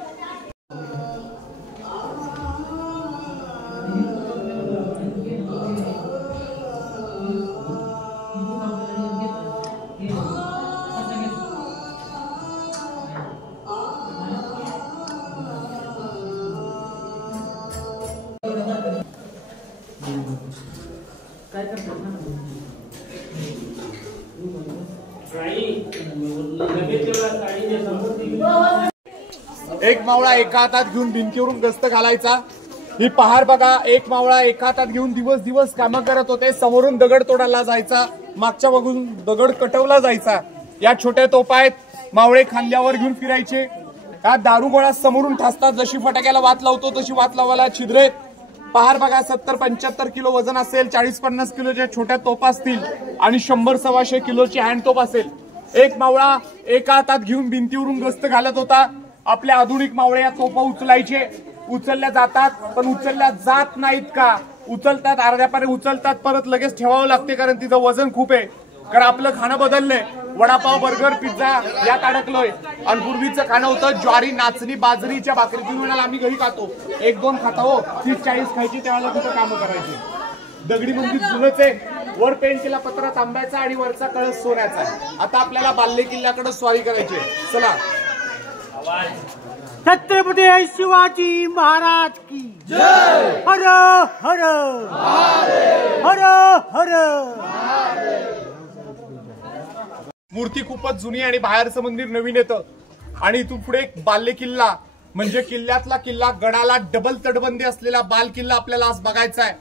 एक मावळा एका हातात घेऊन भिंतीवरून गस्त घालायचा. ही पहार बघा, एक मावळा एका हातात घेऊन दिवस दिवस कामं करत होते. समोरून दगड तोडायला जायचा, मागच्या बघून दगड कटवला जायचा. या छोट्या तोफा आहेत, मावळे खांद्यावर घेऊन फिरायचे. हा दारुगोळा समोरून ठासतात, जशी फटाक्याला वात लावतो तशी वात लावायला छिद्र आहेत. पहार बघा, 70-75 किलो वजन असेल, 40-50 किलोच्या छोट्या तोफा असतील आणि 100-125 किलोची हँड तोफ असेल. एक मावळा एका हातात घेऊन भिंतीवरून गस्त घालत होता. आपल्या आधुनिक मावळे या तोफा उचलायचे, उचलल्या जातात पण उचलल्या जात नाहीत का? उचलतात, अर्ध्यापारे उचलतात, परत लगेच ठेवावं लागते कारण तिचं वजन खूप आहे. कारण आपलं खाणं बदललंय, वडापाव, बर्गर, पिझ्झा यात अडकलोय. आणि पूर्वीचं खाणं होतं ज्वारी, नाचणी, बाजरीच्या भाकरी. 3 वेळेला आम्ही घरी खातो, 1-2 खाता हो, 30-40 खायची, त्यावेळेला तिथं कामं करायची. दगडी मंदिर जुनच आहे, वर पेंट केला पत्रा तांब्याचा आणि वरचा कळस सोन्याचा. आता आपल्याला बाल्ले किल्ल्याकडे स्वारी करायची. चला. छत्रपती शिवाजी महाराज की जय. हर हर हर हर. मूर्ती खूपच जुनी आणि बाहेरचं मंदिर नवीन येतं. आणि इथून पुढे बाल्ले किल्ला म्हणजे किल्ल्यातला किल्ला, गडाला डबल तटबंदी असलेला बाल किल्ला आपल्याला आज बघायचा आहे.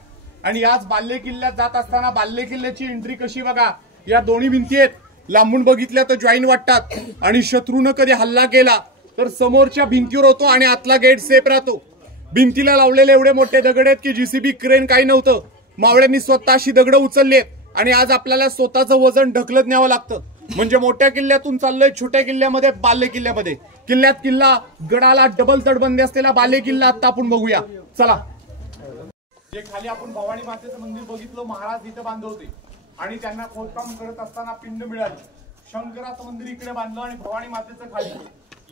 आणि आज बाल्ले किल्ल्यात जात असताना बाल्ले किल्ल्याची एंट्री कशी बघा. या दोन्ही भिंती आहेत, लांबून बघितल्या तर जॉईन वाटतात. आणि शत्रूनं कधी हल्ला केला तर समोरच्या भिंतीवर होतो आणि आतला गेट सेफ राहतो. भिंतीला लावलेले एवढे मोठे दगड आहेत की जीसीबी क्रेन काही नव्हतं. मावळ्यांनी स्वतः अशी दगड उचलली आणि आज आपल्याला स्वतःचं वजन ढकलत न्यावं लागतं. म्हणजे मोठ्या किल्ल्यातून चाललोय छोट्या किल्ल्यामध्ये, बाल्य किल्ल्यामध्ये. किल्ल्यात किल्ला, गडाला डबल तटबंदी असलेला बाल्य किल्ला आता आपण बघूया. चला. जे खाली आपण भवानी मातेचं मंदिर बघितलं, महाराज इथं बांधले होते आणि त्यांना खोदकाम करत असताना पिंड मिळाली. शंकराचं मंदिर इकडे बांधलं आणि भवानी मातेचं खाली.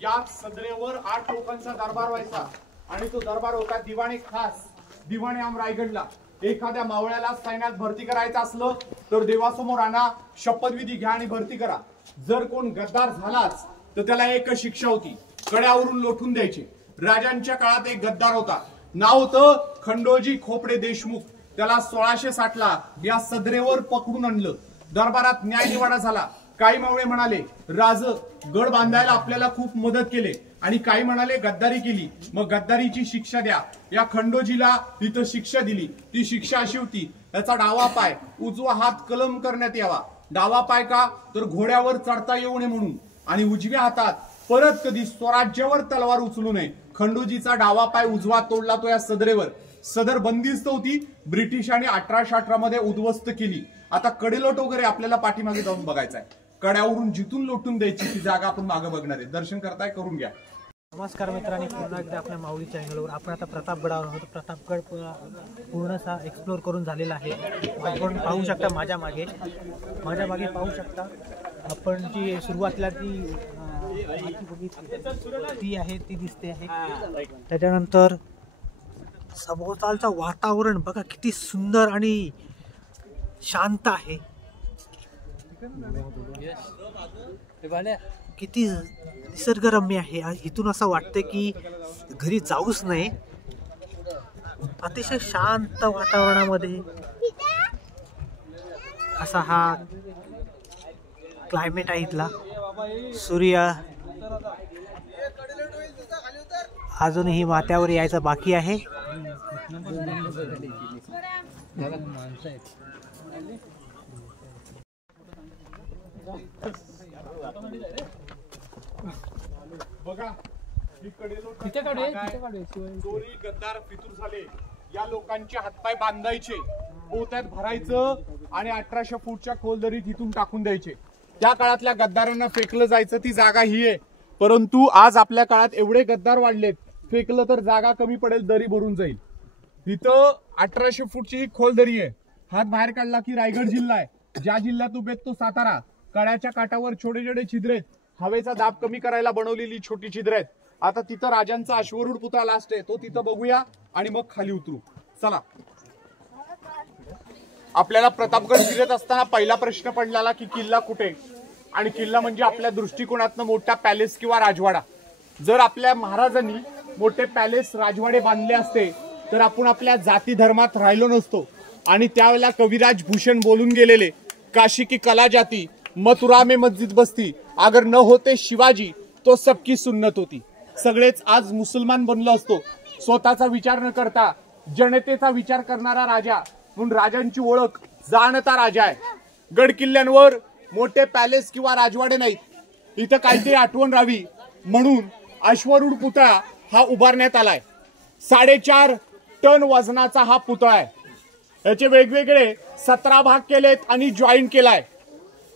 या सदरेवर 8 लोकांचा दरबार व्हायचा आणि तो दरबार होता दिवाणे खास, दिवाणे आम रायगडला. एखाद्या मावळ्याला सैन्यात भरती करायचं असलं तर देवासमोर आणा, शपथविधी घ्या आणि भरती करा. जर कोण गद्दार झालाच तर त्याला एक शिक्षा होती, कड्यावरून लोटून द्यायचे. राजांच्या काळात एक गद्दार होता, नाव होतं खंडोजी खोपडे देशमुख. त्याला 1660ला या सदरेवर पकडून आणलं. दरबारात न्यायनिवाडा झाला. काही मावळे म्हणाले राज गड बांधायला आपल्याला खूप मदत केली आणि काही म्हणाले गद्दारी केली, मग गद्दारीची शिक्षा द्या. या खंडोजीला तिथं शिक्षा दिली. ती शिक्षा अशी होती, त्याचा डावा पाय उजवा हात कलम करण्यात यावा. डावा पाय का तर घोड्यावर चढता येऊ नये म्हणून, आणि उजव्या हातात परत कधी स्वराज्यावर तलवार उचलू नये. खंडोजीचा डावा पाय उजवा तोडला तो या सदरेवर. सदर बंदिस्त होती, ब्रिटिशांनी 1818 मध्ये उद्ध्वस्त केली. आता कडेलोट वगैरे आपल्याला पाठीमागे जाऊन बघायचं आहे. कड्यावरून जिथून लोटून द्यायची ती जागा आपण मागे बघणार आहे. दर्शन करताय, करून घ्या. नमस्कार मित्रांनी, पुन्हा एकदा आपल्या माऊली चॅनलवर आपण आता प्रतापगडावर आहोत. प्रतापगड पूर्णसा एक्सप्लोर करून झालेला आहे. आपण पाहू शकता माझ्या मागे पाहू शकता आपण जी सुरुवातीला ती आहे ती दिसते आहे. त्याच्यानंतर सभोवतालचं वातावरण बघा किती सुंदर आणि शांत आहे, किती निसर्गरम्य आहे. इथून असं वाटतं की घरी जाऊच नाही. अतिशय शांत वातावरणामध्ये असा हा क्लायमेट आहे इथला. सूर्य अजूनही माथ्यावर यायचं बाकी आहे. बघा चोरी गद्दार फितूर झाले. या लोकांचे हातपाय बांधायचे, पोत्यात भरायचं आणि 1800 फूटच्या खोलदरीत इथून टाकून द्यायचे. त्या काळातल्या गद्दारांना फेकलं जायचं, ती जागा ही आहे. परंतु आज आपल्या काळात एवढे गद्दार वाढलेत, फेकलं तर जागा कमी पडेल, दरी भरून जाईल. इथं 1800 फूटची खोल दरी आहे. हात बाहेर काढला की रायगड जिल्हा आहे. ज्या जिल्ह्यात उभेत तो सातारा. कड्याच्या काठावर छोटे छोटे छिद्र आहेत, हवेचा दाब कमी करायला बनवलेली छोटी छिद्र आहेत. आता तिथं राजांचा अश्वरूढ पुतळा लास्ट आहे, तो तिथं बघूया आणि मग खाली उतरू. चला. आपल्याला प्रतापगड फिरत असताना पहिला प्रश्न पडलेला की किल्ला कुठे, आणि किल्ला म्हणजे आपल्या दृष्टिकोनातनं मोठा पॅलेस किंवा राजवाडा. जर आपल्या महाराजांनी मोठे पॅलेस राजवाडे बांधले असते तर आपण आपल्या जाती धर्मात राहिलो नसतो. आणि त्यावेळेला कविराज भूषण बोलून गेलेले, काशी की कला जाती मथुरा में मस्जिद बसती, अगर न होते शिवाजी तो सबकी सुन्नत होती. सगळेच आज मुसलमान बनलो असतो. स्वतःचा विचार न करता जनतेचा विचार करणारा राजा, म्हणून राजांची ओळख जाणता राजा आहे. गड किल्ल्यांवर मोठे पॅलेस किंवा राजवाडे नाहीत. इथं काहीतरी आठवण राहावी म्हणून अश्वरूढ पुतळा हा उभारण्यात आलाय. 4.5 टन वजनाचा हा पुतळा आहे. याचे वेगवेगळे 17 भाग केलेत आणि जॉईन केलाय.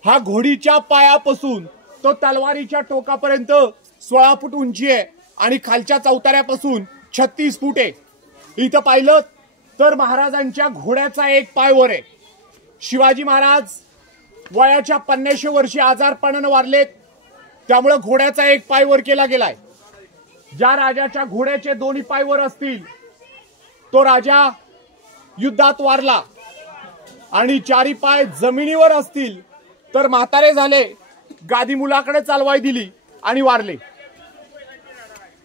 हा घोडीच्या पायापासून तो तलवारीच्या टोकापर्यंत 16 फूट उंची आहे आणि खालच्या चौताऱ्यापासून 36 फूट आहे. इथं पाहिलं तर महाराजांच्या घोड्याचा एक पाय वर आहे. शिवाजी महाराज वयाच्या 50 वर्षी आजारपणानं वारलेत, त्यामुळे घोड्याचा एक पाय वर केला गेलाय. ज्या राजाच्या घोड्याचे दोन्ही पाय वर असतील तो राजा युद्धात वारला, आणि 4 पाय जमिनीवर असतील तर म्हातारे झाले, गादी मुलाकडे चालवाई दिली आणि वारले.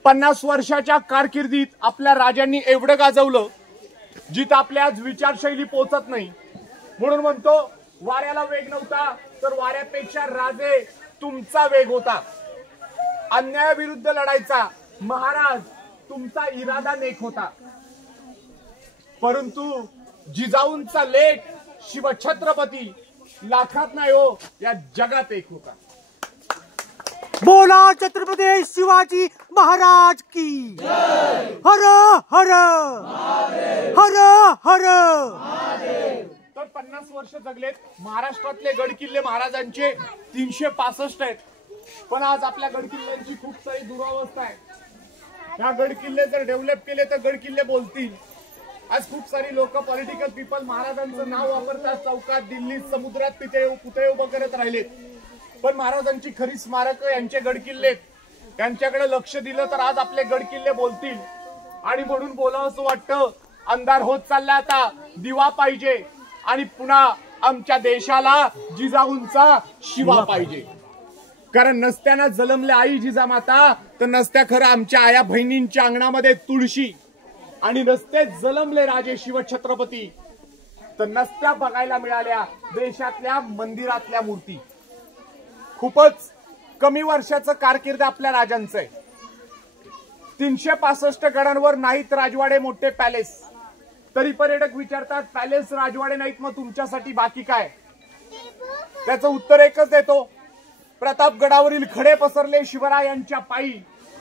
50 वर्षाच्या कारकिर्दीत आपल्या राजांनी एवढं गाजवलं जिथं आपल्या आज विचारशैली पोहोचत नाही. म्हणून म्हणतो वाऱ्याला वेग नव्हता तर वाऱ्यापेक्षा राजे तुमचा वेग होता. अन्यायाविरुद्ध लढायचा महाराज तुमचा इरादा नेक होता. परंतु जिजाऊंचा लेख शिवछत्रपती लाखात नाही हो, या जगात एक होता. बोला छत्रपती शिवाजी महाराज की हर हर हर हर. तर 350 वर्ष जगलेत. महाराष्ट्रातले गड किल्ले महाराजांचे 365 आहेत. पण आज आपल्या गड किल्ल्यांची खूप सारी दुरावस्था आहे. ह्या गड किल्ले जर डेव्हलप केले तर गड किल्ले बोलतील. आज खूप सारी लोक पॉलिटिकल पीपल महाराजांचं नाव वापरतात. चौकात, दिल्लीत, समुद्रात पुतळे उभं करत राहिलेत. पण महाराजांची खरी स्मारक यांचे गड किल्ले, त्यांच्याकडे लक्ष दिलं तर आज आपले गड किल्ले बोलतील. आणि म्हणून बोलावं असं वाटतं, अंधार होत चालला, आता दिवा पाहिजे. आणि पुन्हा आमच्या देशाला जिजाऊंचा शिवा पाहिजे. कारण नसत्याना जलमले आई जिजामाता, तर नसत्या खरं आमच्या आया बहिणींच्या अंगणामध्ये तुळशी. आणि नसते जलमले राजे शिवछत्रपती, तर नसत्या बघायला मिळाल्या देशातल्या मंदिरातल्या मूर्ती. खूपच कमी वर्षाचं कारकीर्द आपल्या राजांचं आहे. 365 गडांवर नाहीत राजवाडे, मोठे पॅलेस. तरी पर्यटक विचारतात, पॅलेस राजवाडे नाहीत मग तुमच्यासाठी बाकी काय? त्याचं उत्तर एकच देतो, प्रतापगडावरील खडे पसरले शिवरायांच्या पायी.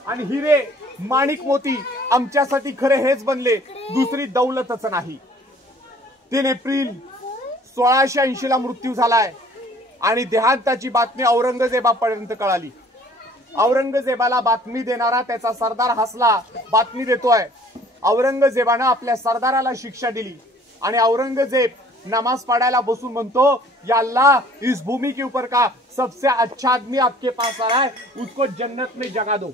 आणि हिरे, माणिक, मोती आमच्यासाठी खरे हेच बनले, दुसरी दौलतच नाही. 3 एप्रिल 1680 ला मृत्यू झालाय. आणि देहांताची बातमी औरंगजेबापर्यंत कळाली. औरंगजेबाला बातमी देणारा त्याचा सरदार हसला. बातमी देतोय, औरंगजेबानं आपल्या सरदाराला शिक्षा दिली. आणि औरंगजेब नमाज पढ़ायला बसून म्हणतो, या अल्लाह, इस भूमि के ऊपर का सबसे अच्छा आदमी आपके पास आ रहा है, उसको जन्नत में जगा दो.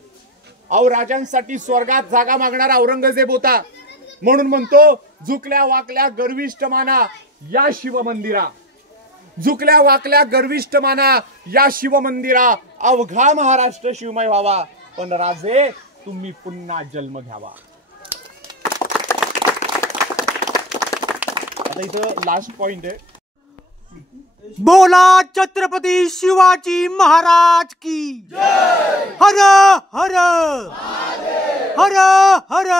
और राजांसाठी स्वर्गात जागा मागणारा औरंगजेब होता. म्हणून म्हणतो, झुकल्या वाकल्या गर्विष्ठ माना या शिवमंदिरा, झुकल्या वाकल्या गर्विष्ठ माना या शिवमंदिरा, अवघा महाराष्ट्र शिवमय व्हावा, पण राजे तुम्ही पुन्हा जन्म घ्यावा. आता इथं लास्ट पॉइंट आहे, बोला छत्रपती शिवाजी महाराज की जय. हर हर हर हर